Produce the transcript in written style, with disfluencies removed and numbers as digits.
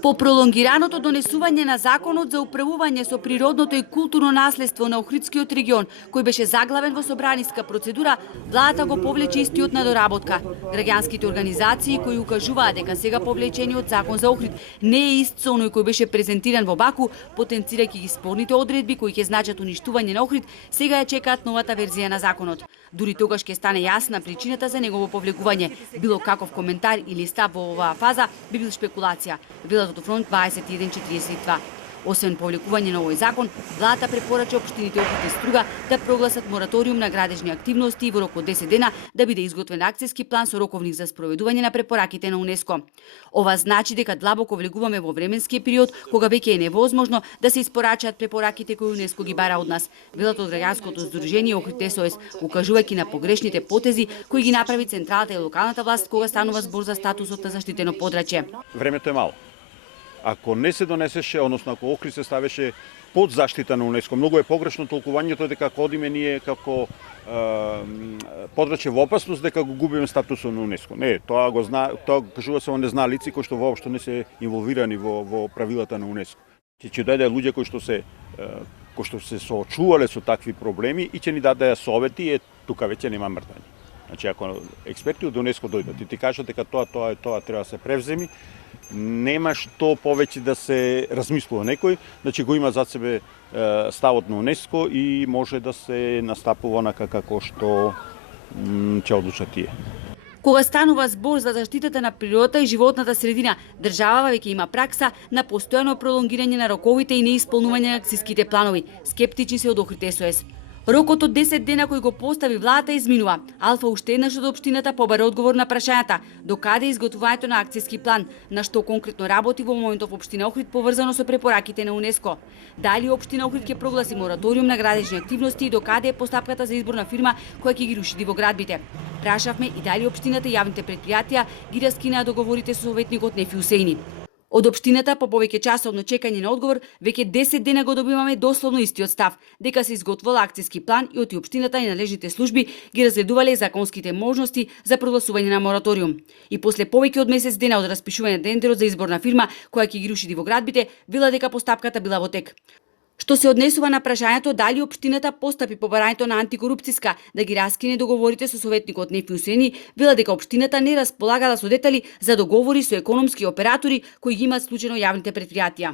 По пролонгираното донесување на законот за управување со природното и културно наследство на Охридскиот регион, кој беше заглавен во собраниска процедура, владата го повлече истиот на доработка. Граѓанските организации кои укажуваат дека сега повлечениот закон за Охрид не е ист со оној кој беше презентиран во Баку, потенцирајќи ги спорните одредби кои ќе значат уништување на Охрид, сега ја чекаат новата верзија на законот. Дури тогаш ќе стане јасна причината за негово повлекување. Било каков коментар или став во оваа фаза би бил шпекулација. Велат од Фронт 2142. Освен повлекување на овој закон, владата препорача општините Охрид и Струга да прогласат мораториум на градежни активности и во рок од 10 дена да биде изготвен акцијски план со роковник за спроведување на препораките на УНЕСКО. Ова значи дека длабоко влегуваме во временски период кога веќе е невозможно да се испорачаат препораките кои УНЕСКО ги бара од нас. Велат од граѓанското здружение Охрид СОС, укажувајќи на погрешните потези кои ги направи централата и локалната власт кога станува збор за статусот на заштитено подрачје. Времето е мало. Ако не се донесеше, односно ако Охрид се ставеше под заштита на УНЕСКО, многу е погрешно толкувањето дека ако одиме ние како подрачје во опасност дека го губиме статусот на УНЕСКО. Не, тоа го кажува само незналици кои што воопшто не се инволвирани во правилата на УНЕСКО. Ќе дојде луѓе кои што се соочувале со такви проблеми и ќе ни дадеа совети, тука веќе нема мрдање. Значи ако експерти од УНЕСКО дојдат и ти кажат дека тоа треба да се превземи, нема што повеќе да се размислува некој, значи го има зад себе ставот на УНЕСКО и може да се настапува онака како што ќе одлучат тие. Кога станува збор за заштитата на природата и животната средина, државава веќе има пракса на постојано пролонгирање на роковите и неисполнување на акциските планови. Скептични се од Охрид СОС. Рокот од 10 дена кој го постави владата изминува. Алфа уште еднаш од општината побара одговор на прашањата докаде изготвувањето на акцијски план, на што конкретно работи во моментов општина Охрид поврзано со препораките на УНЕСКО. Дали општина Охрид ќе прогласи мораториум на градежни активности и докаде е постапката за избор на фирма која ќе ги руши дивоградбите. Прашавме и дали општината и јавните претпријатија ги раскинаа договорите со советникот Нефи Усеини. Од општината по повеќе часовно чекање на одговор, веќе 10 дена го добиваме дословно истиот став, дека се изготвил акцијски план и од општината и належните служби ги разгледувале законските можности за прогласување на мораториум. И после повеќе од месец дена од распишување на тендерот за избор на фирма која ќе ги руши дивоградбите, вела дека постапката била во тек. Што се однесува на прашањето дали општината постапи по барањето на антикорупцијска да ги раскине договорите со советникот Нефи Усени, вела дека општината не располагала со детали за договори со економски оператори кои ги имаат случајно јавните претпријатија.